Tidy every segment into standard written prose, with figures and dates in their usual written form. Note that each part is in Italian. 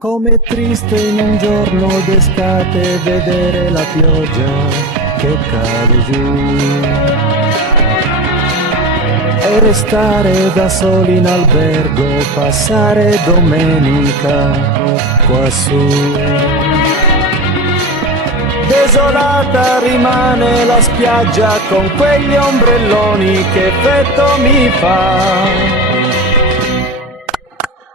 Com'è triste in un giorno d'estate vedere la pioggia che cade giù e restare da soli in albergo, passare domenica quassù. Desolata rimane la spiaggia con quegli ombrelloni, che effetto mi fa.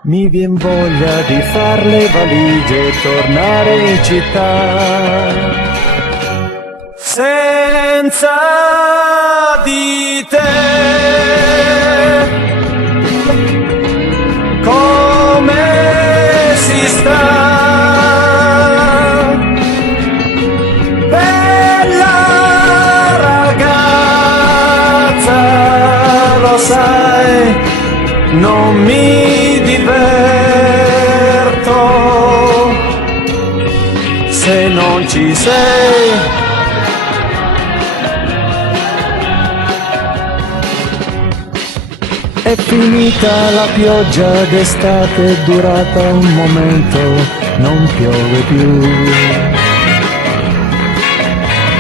Mi vien voglia di far le valigie e tornare in città. Senza di te come si sta? Bella ragazza, lo sai, non mi diverto se non ci sei. È finita la pioggia d'estate, è durata un momento, non piove più.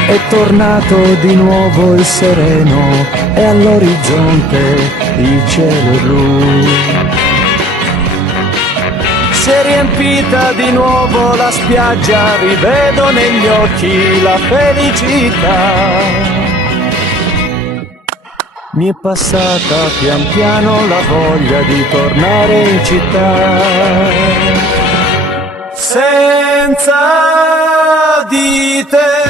È tornato di nuovo il sereno e all'orizzonte il cielo blu. Si è riempita di nuovo la spiaggia, rivedo negli occhi la felicità. Mi è passata pian piano la voglia di tornare in città. Senza di te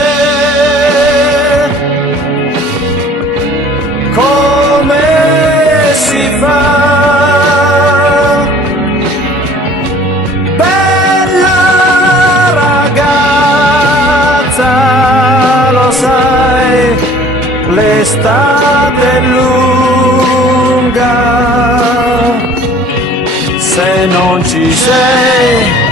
come si fa? Bella ragazza, lo sai, l'estate è lunga se non ci sei.